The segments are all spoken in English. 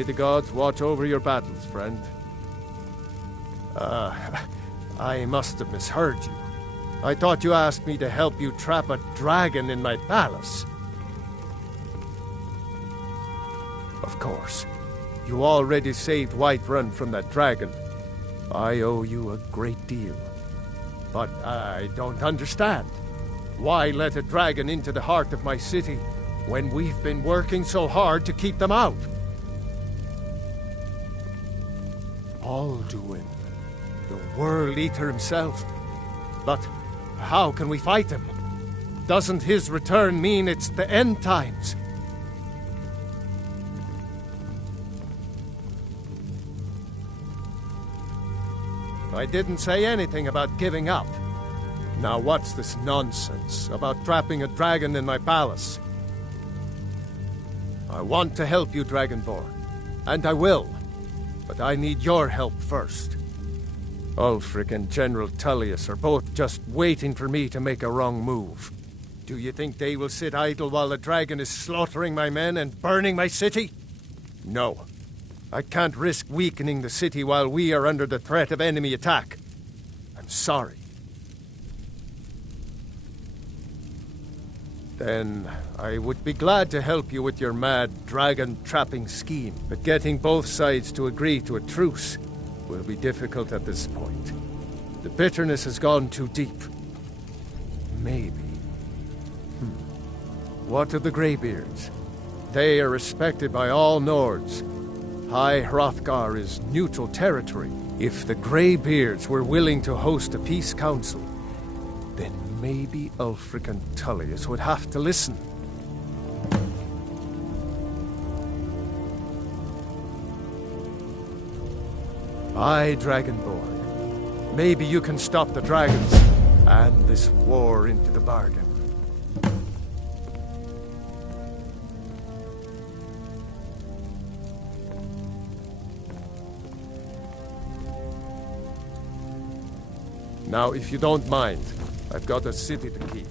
May the gods watch over your battles, friend. I must have misheard you. I thought you asked me to help you trap a dragon in my palace. Of course. You already saved Whiterun from that dragon. I owe you a great deal. But I don't understand. Why let a dragon into the heart of my city when we've been working so hard to keep them out? Alduin, the World Eater himself. But how can we fight him? Doesn't his return mean it's the end times? I didn't say anything about giving up. Now what's this nonsense about trapping a dragon in my palace? I want to help you, Dragonborn, and I will, but I need your help first. Ulfric and General Tullius are both just waiting for me to make a wrong move. Do you think they will sit idle while the dragon is slaughtering my men and burning my city? No. I can't risk weakening the city while we are under the threat of enemy attack. I'm sorry. Then I would be glad to help you with your mad dragon-trapping scheme, but getting both sides to agree to a truce will be difficult at this point. The bitterness has gone too deep. Maybe. What of the Greybeards? They are respected by all Nords. High Hrothgar is neutral territory. If the Greybeards were willing to host a peace council, then maybe Ulfric and Tullius would have to listen. Aye, Dragonborn. Maybe you can stop the dragons, and this war into the bargain. Now, if you don't mind, I've got a city to keep.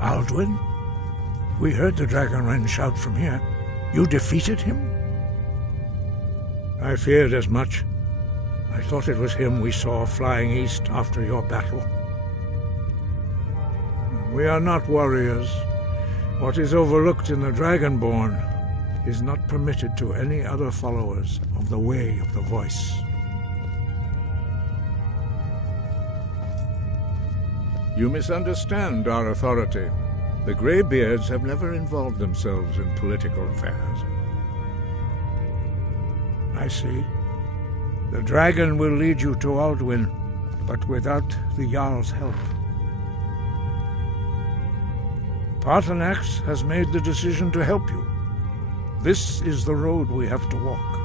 Alduin? We heard the Dragonren shout from here. You defeated him? I feared as much. I thought it was him we saw flying east after your battle. We are not warriors. What is overlooked in the Dragonborn is not permitted to any other followers of the Way of the Voice. You misunderstand our authority. The Greybeards have never involved themselves in political affairs. I see. The dragon will lead you to Alduin, but without the Jarl's help. Paarthurnax has made the decision to help you. This is the road we have to walk.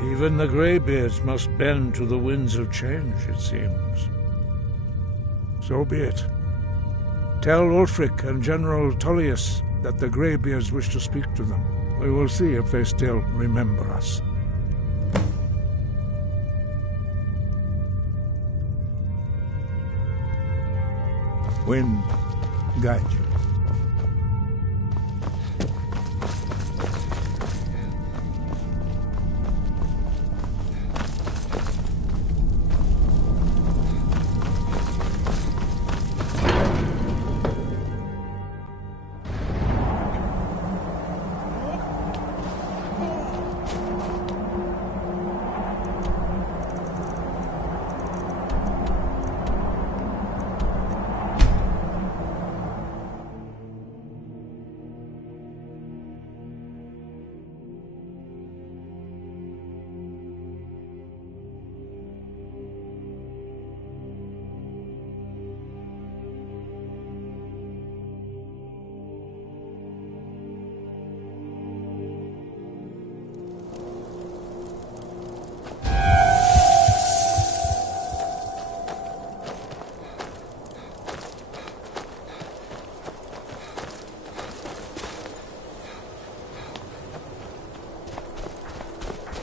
Even the Greybeards must bend to the winds of change, it seems. So be it. Tell Ulfric and General Tullius that the Greybeards wish to speak to them. We will see if they still remember us. Wind, guide you.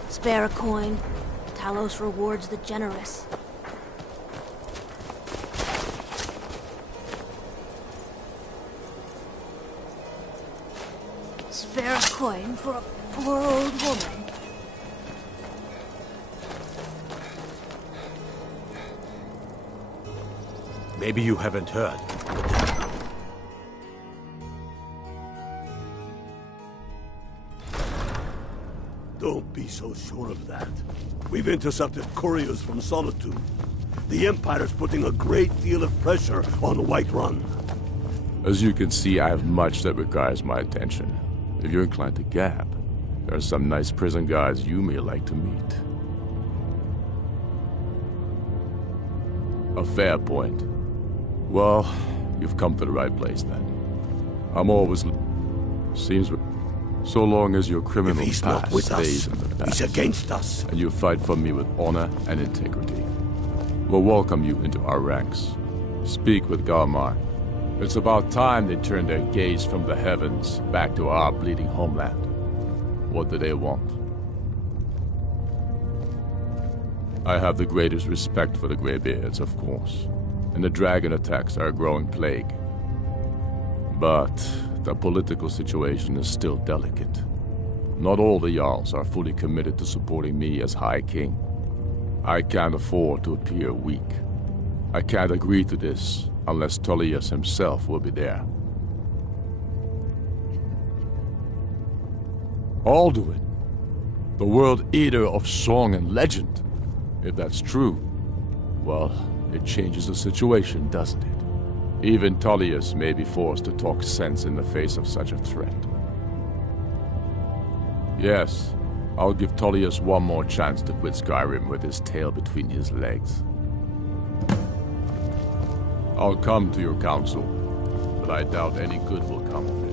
Spare a coin. Talos rewards the generous. Spare a coin for a poor old woman. Maybe you haven't heard. Don't be so sure of that. We've intercepted couriers from Solitude. The Empire's putting a great deal of pressure on Whiterun. As you can see, I have much that requires my attention. If you're inclined to gab, there are some nice prison guards you may like to meet. A fair point. Well, you've come to the right place then. I'm always... Seems... So long as your criminal If he's past not with stays us, in the past. he's against us. And you fight for me with honor and integrity. We'll welcome you into our ranks. Speak with Galmar. It's about time they turned their gaze from the heavens back to our bleeding homeland. What do they want? I have the greatest respect for the Greybeards, of course. And the dragon attacks are a growing plague. But the political situation is still delicate. Not all the Jarls are fully committed to supporting me as High King. I can't afford to appear weak. I can't agree to this unless Tullius himself will be there. Alduin, the World Eater of song and legend. If that's true, well, it changes the situation, doesn't it? Even Tullius may be forced to talk sense in the face of such a threat. Yes, I'll give Tullius one more chance to quit Skyrim with his tail between his legs. I'll come to your council, but I doubt any good will come of it.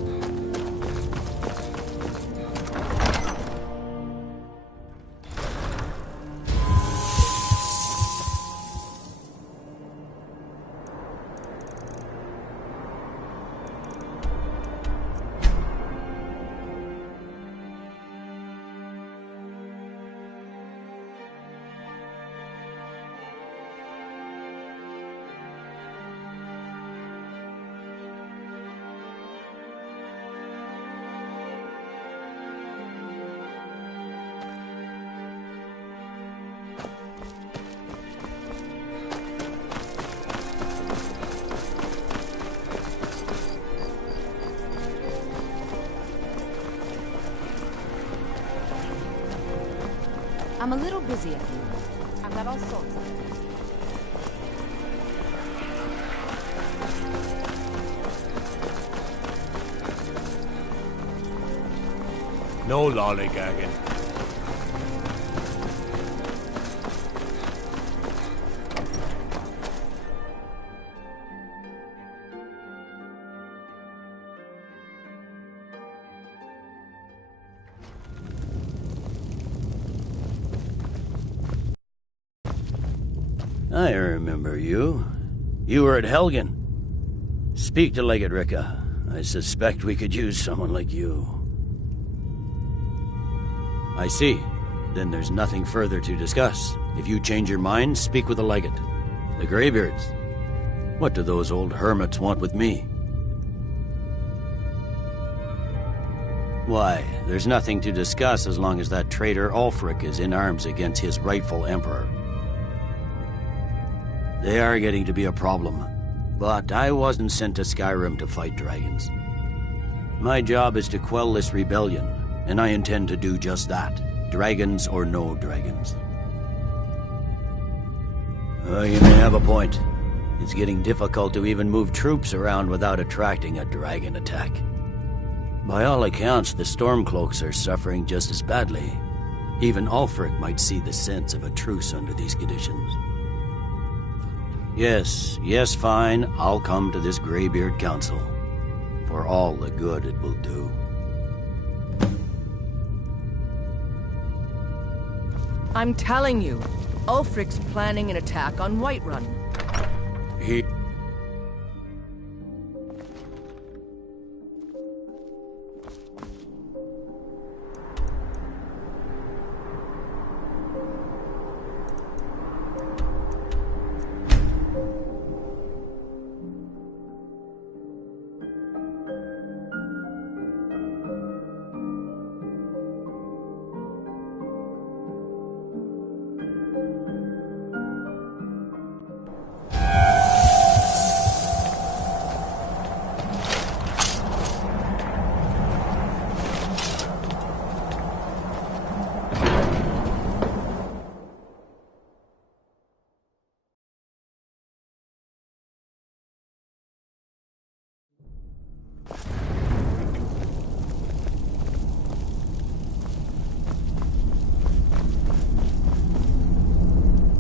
I'm a little busy at the moment. I've got all sorts of things. No lollygagging. I remember you. You were at Helgen. Speak to Legate Ricka. I suspect we could use someone like you. I see. Then there's nothing further to discuss. If you change your mind, speak with the Legate. The Greybeards. What do those old hermits want with me? Why, there's nothing to discuss as long as that traitor Ulfric is in arms against his rightful emperor. They are getting to be a problem, but I wasn't sent to Skyrim to fight dragons. My job is to quell this rebellion, and I intend to do just that, dragons or no dragons. You may have a point. It's getting difficult to even move troops around without attracting a dragon attack. By all accounts, the Stormcloaks are suffering just as badly. Even Ulfric might see the sense of a truce under these conditions. Yes, fine. I'll come to this Greybeard Council. For all the good it will do. I'm telling you, Ulfric's planning an attack on Whiterun. He...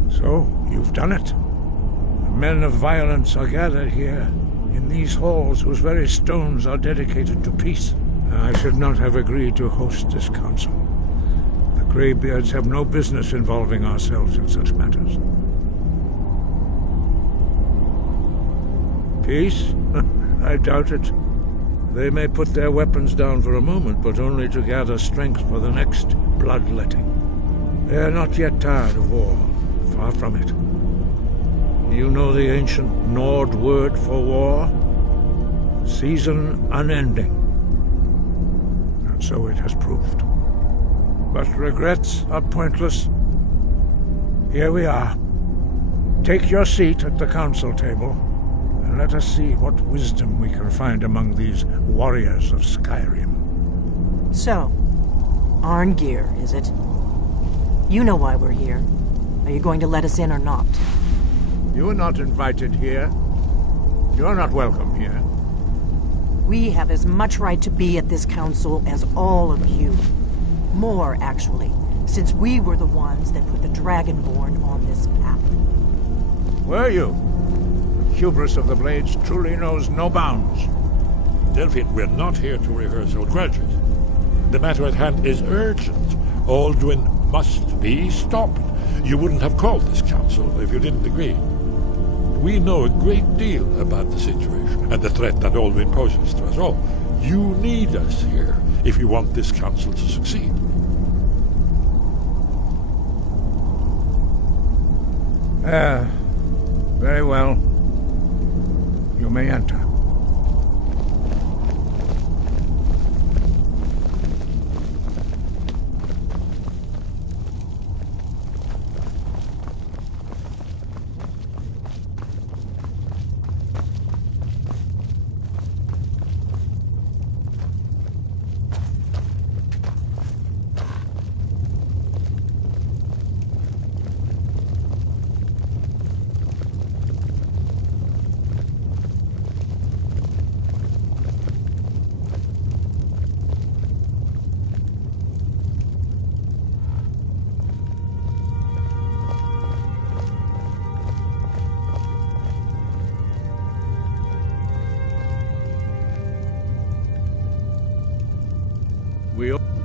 So, you've done it. The men of violence are gathered here, in these halls whose very stones are dedicated to peace. I should not have agreed to host this council. The Greybeards have no business involving ourselves in such matters. Peace? I doubt it. They may put their weapons down for a moment, but only to gather strength for the next bloodletting. They are not yet tired of war. Far from it. You know the ancient Nord word for war? Season unending. And so it has proved. But regrets are pointless. Here we are. Take your seat at the council table, and let us see what wisdom we can find among these warriors of Skyrim. So, Arngeir, is it? You know why we're here. Are you going to let us in or not? You are not invited here. You're not welcome here. We have as much right to be at this council as all of you. More, actually, since we were the ones that put the Dragonborn on this path. Were you? The hubris of the Blades truly knows no bounds. Delphine, we're not here to rehearse old grudges. The matter at hand is urgent. Alduin must be stopped. You wouldn't have called this council if you didn't agree. We know a great deal about the situation and the threat that Alduin poses to us all. You need us here if you want this council to succeed. Very well. You may enter.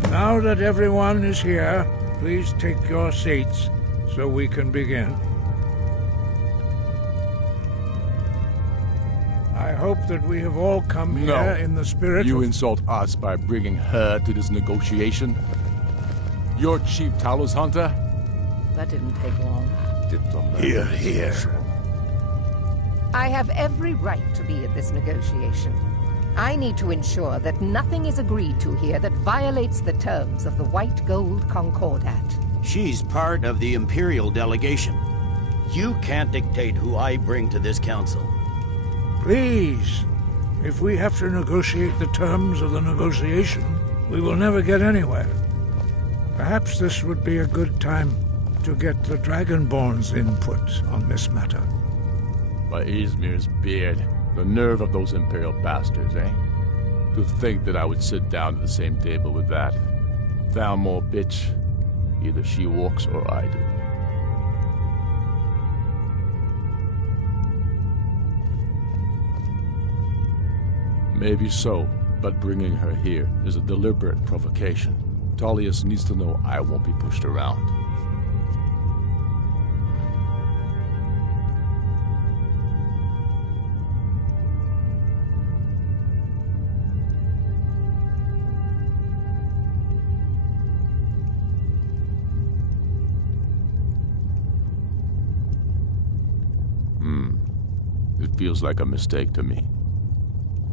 Now that everyone is here, please take your seats so we can begin. hope that we have all come here in the spirit You of... insult us by bringing her to this negotiation? You're Chief Talos Hunter? That didn't take long. Here, here. I have every right to be at this negotiation. I need to ensure that nothing is agreed to here that violates the terms of the White Gold Concordat. She's part of the Imperial delegation. You can't dictate who I bring to this council. Please, if we have to negotiate the terms of the negotiation, we will never get anywhere. Perhaps this would be a good time to get the Dragonborn's input on this matter. By Izmir's beard, the nerve of those Imperial bastards, eh? To think that I would sit down at the same table with that. Thalmor bitch. Either she walks or I do. Maybe so, but bringing her here is a deliberate provocation. Tullius needs to know I won't be pushed around. It feels like a mistake to me.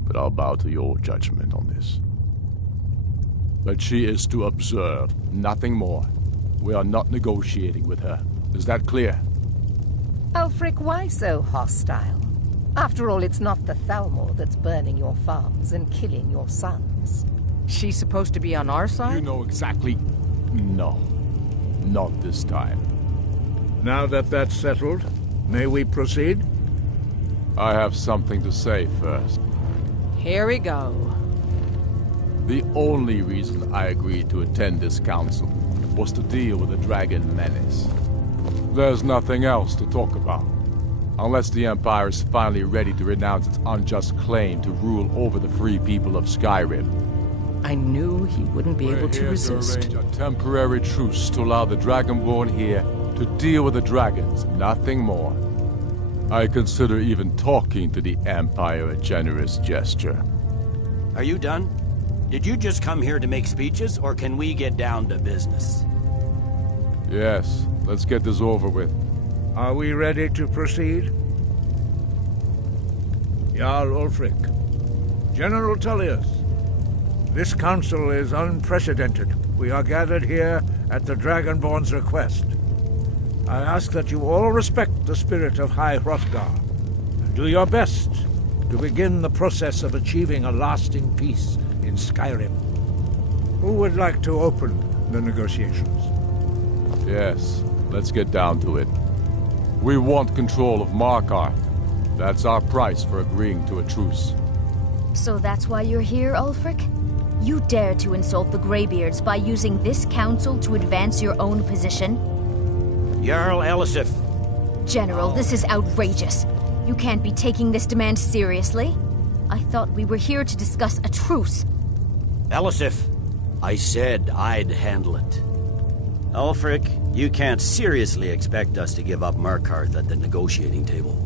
But I'll bow to your judgment on this. But she is to observe, nothing more. We are not negotiating with her. Is that clear? Ulfric, why so hostile? After all, it's not the Thalmor that's burning your farms and killing your sons. She's supposed to be on our side? You know exactly... No. Not this time. Now that that's settled, may we proceed? I have something to say first. Here we go. The only reason I agreed to attend this council was to deal with the dragon menace. There's nothing else to talk about. Unless the Empire is finally ready to renounce its unjust claim to rule over the free people of Skyrim. I knew he wouldn't be able to resist. To arrange a temporary truce to allow the Dragonborn here to deal with the dragons, nothing more. I consider even talking to the Empire a generous gesture. Are you done? Did you just come here to make speeches, or can we get down to business? Yes, let's get this over with. Are we ready to proceed? Jarl Ulfric. General Tullius, this council is unprecedented. We are gathered here at the Dragonborn's request. I ask that you all respect the spirit of High Hrothgar, and do your best to begin the process of achieving a lasting peace in Skyrim. Who would like to open the negotiations? Yes, let's get down to it. We want control of Markarth. That's our price for agreeing to a truce. So that's why you're here, Ulfric? You dare to insult the Greybeards by using this council to advance your own position? Jarl Elisif. General, this is outrageous. You can't be taking this demand seriously. I thought we were here to discuss a truce. Elisif, I said I'd handle it. Ulfric, you can't seriously expect us to give up Markarth at the negotiating table.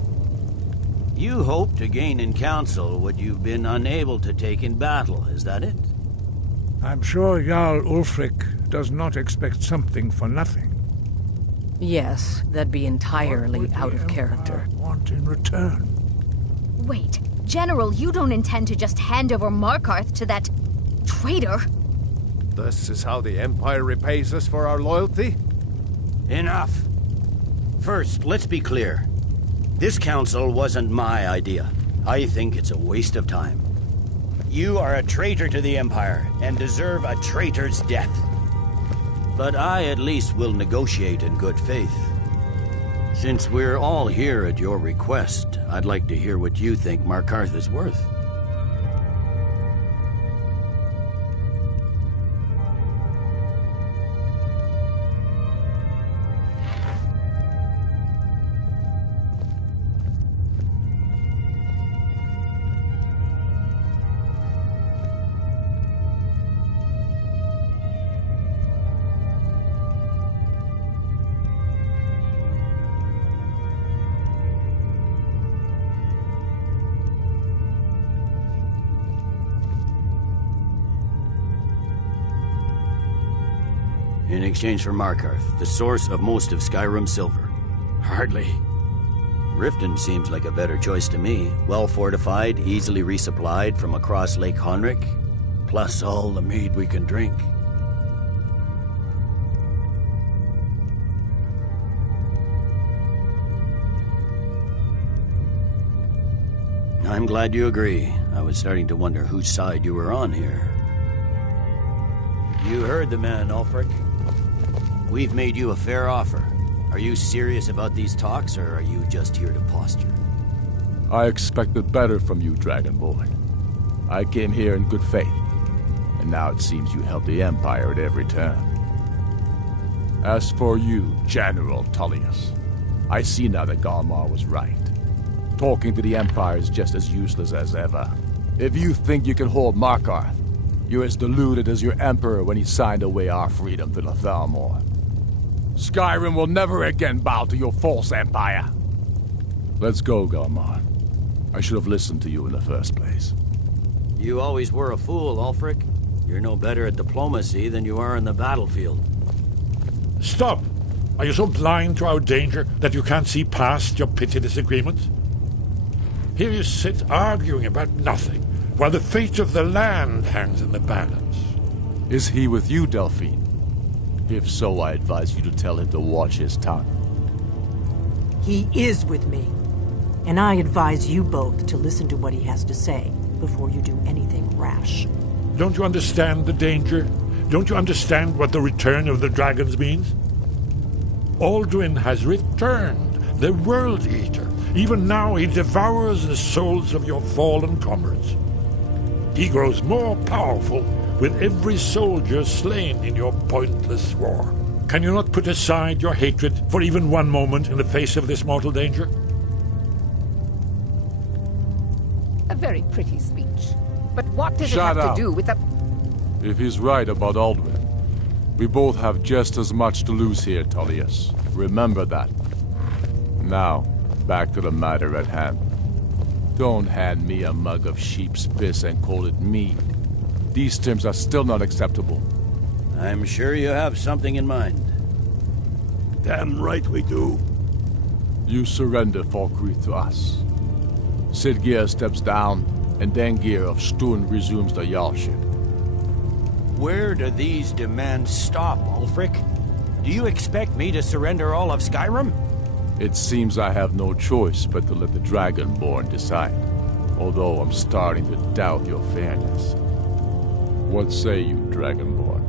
You hope to gain in council what you've been unable to take in battle, is that it? I'm sure Jarl Ulfric does not expect something for nothing. Yes, that'd be entirely out of character. Want in return? Wait, General, you don't intend to just hand over Markarth to that traitor? This is how the Empire repays us for our loyalty? Enough. First, let's be clear. This council wasn't my idea. I think it's a waste of time. You are a traitor to the Empire and deserve a traitor's death. But I at least will negotiate in good faith. Since we're all here at your request, I'd like to hear what you think Markarth is worth. In exchange for Markarth, the source of most of Skyrim's silver. Hardly. Riften seems like a better choice to me. Well fortified, easily resupplied from across Lake Honrick, plus all the mead we can drink. I'm glad you agree. I was starting to wonder whose side you were on here. You heard the man, Ulfric. We've made you a fair offer. Are you serious about these talks, or are you just here to posture? I expected better from you, Dragonborn. I came here in good faith, and now it seems you help the Empire at every turn. As for you, General Tullius, I see now that Galmar was right. Talking to the Empire is just as useless as ever. If you think you can hold Markarth, you're as deluded as your Emperor when he signed away our freedom to the Thalmor. Skyrim will never again bow to your false empire. Let's go, Galmar. I should have listened to you in the first place. You always were a fool, Ulfric. You're no better at diplomacy than you are in the battlefield. Stop! Are you so blind to our danger that you can't see past your petty disagreements? Here you sit arguing about nothing, while the fate of the land hangs in the balance. Is he with you, Delphine? If so, I advise you to tell him to watch his tongue. He is with me. And I advise you both to listen to what he has to say before you do anything rash. Don't you understand the danger? Don't you understand what the return of the dragons means? Alduin has returned, the World Eater. Even now he devours the souls of your fallen comrades. He grows more powerful with every soldier slain in your pointless war. Can you not put aside your hatred for even one moment in the face of this mortal danger? A very pretty speech. But what does it have to do with the... If he's right about Alduin, we both have just as much to lose here, Tullius. Remember that. Now, back to the matter at hand. Don't hand me a mug of sheep's piss and call it mead. These terms are still not acceptable. I'm sure you have something in mind. Damn right we do. You surrender Falkreath to us. Sidgeir steps down, and Dengir of Stun resumes the Jarlship. Where do these demands stop, Ulfric? Do you expect me to surrender all of Skyrim? It seems I have no choice but to let the Dragonborn decide, although I'm starting to doubt your fairness. What say you, Dragonborn?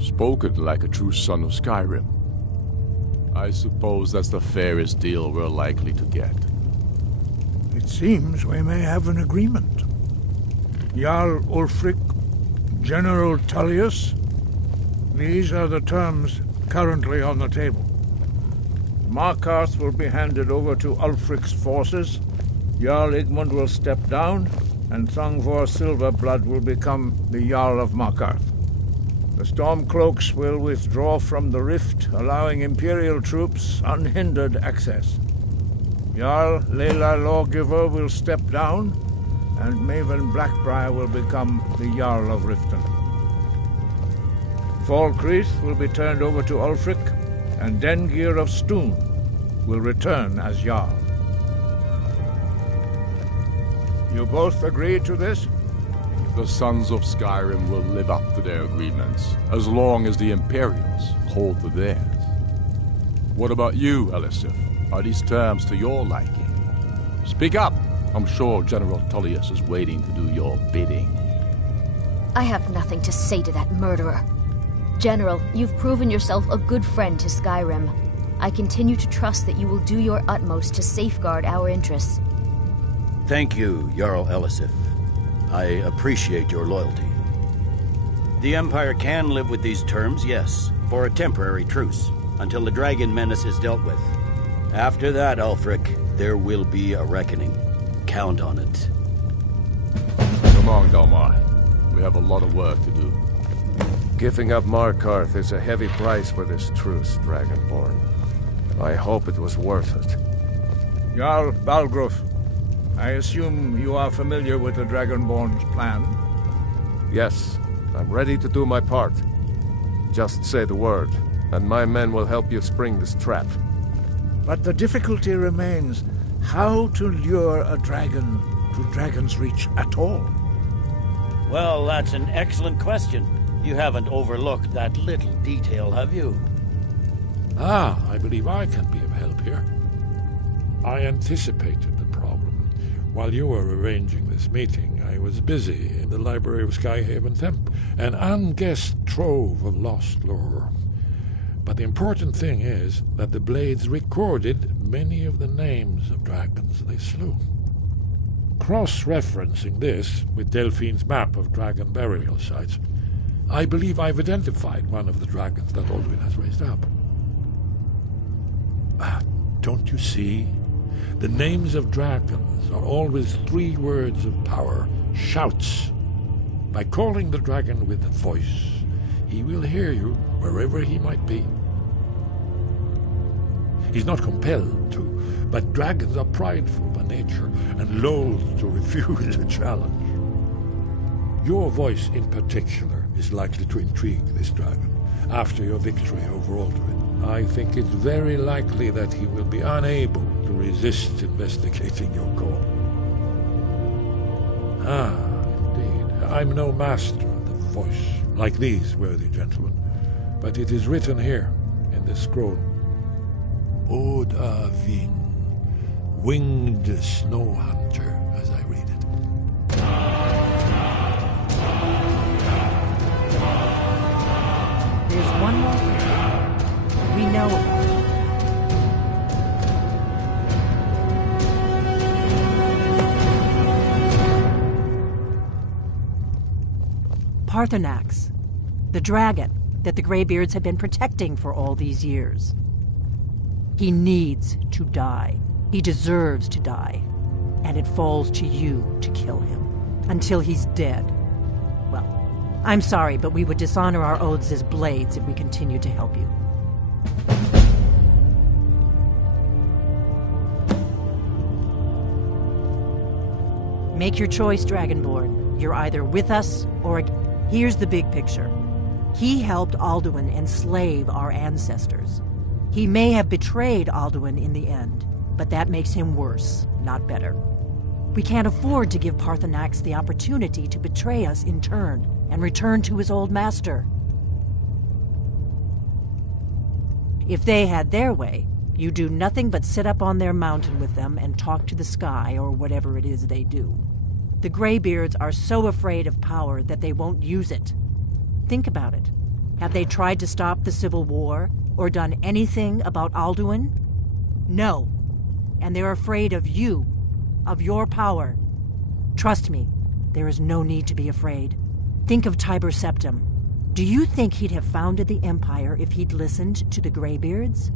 Spoken like a true son of Skyrim. I suppose that's the fairest deal we're likely to get. It seems we may have an agreement. Jarl Ulfric, General Tullius, these are the terms currently on the table. Markarth will be handed over to Ulfric's forces, Jarl Igmund will step down, and Thangvor Silverblood will become the Jarl of Markarth. The Stormcloaks will withdraw from the rift, allowing Imperial troops unhindered access. Jarl Leila Lawgiver will step down, and Maven Blackbriar will become the Jarl of Riften. Falkreath will be turned over to Ulfric, and Dengir of Stun will return as Jarl. You both agree to this? The Sons of Skyrim will live up to their agreements, as long as the Imperials hold to theirs. What about you, Elisif? Are these terms to your liking? Speak up! I'm sure General Tullius is waiting to do your bidding. I have nothing to say to that murderer. General, you've proven yourself a good friend to Skyrim. I continue to trust that you will do your utmost to safeguard our interests. Thank you, Jarl Elisif. I appreciate your loyalty. The Empire can live with these terms, yes, for a temporary truce, until the dragon menace is dealt with. After that, Ulfric, there will be a reckoning. Count on it. Come on, Galmar. We have a lot of work to do. Giving up Markarth is a heavy price for this truce, Dragonborn. I hope it was worth it. Jarl Balgruuf, I assume you are familiar with the Dragonborn's plan? Yes, I'm ready to do my part. Just say the word, and my men will help you spring this trap. But the difficulty remains how to lure a dragon to Dragon's Reach at all. Well, that's an excellent question. You haven't overlooked that little detail, have you? I believe I can be of help here. I anticipated the problem. While you were arranging this meeting, I was busy in the library of Skyhaven Temple, an unguessed trove of lost lore. But the important thing is that the Blades recorded many of the names of dragons they slew. Cross-referencing this with Delphine's map of dragon burial sites, I believe I've identified one of the dragons that Alduin has raised up. Don't you see? The names of dragons are always 3 words of power, shouts. By calling the dragon with a voice, he will hear you wherever he might be. He's not compelled to, but dragons are prideful by nature and loath to refuse a challenge. Your voice in particular is likely to intrigue this dragon after your victory over Alduin. I think it's very likely that he will be unable to resist investigating your call. Indeed. I'm no master of the voice, like these worthy gentlemen, but it is written here in this scroll. Oda Ving, winged snow hunter, as I read it. There's one more thing we know about. Paarthurnax, the dragon that the Greybeards have been protecting for all these years. He needs to die. He deserves to die. And it falls to you to kill him. Until he's dead. Well, I'm sorry, but we would dishonor our oaths as Blades if we continue to help you. Make your choice, Dragonborn. You're either with us or against. Here's the big picture. He helped Alduin enslave our ancestors. He may have betrayed Alduin in the end, but that makes him worse, not better. We can't afford to give Paarthurnax the opportunity to betray us in turn and return to his old master. If they had their way, you do nothing but sit up on their mountain with them and talk to the sky or whatever it is they do. The Greybeards are so afraid of power that they won't use it. Think about it. Have they tried to stop the Civil War or done anything about Alduin? No. And they're afraid of you, of your power. Trust me, there is no need to be afraid. Think of Tiber Septim. Do you think he'd have founded the Empire if he'd listened to the Greybeards?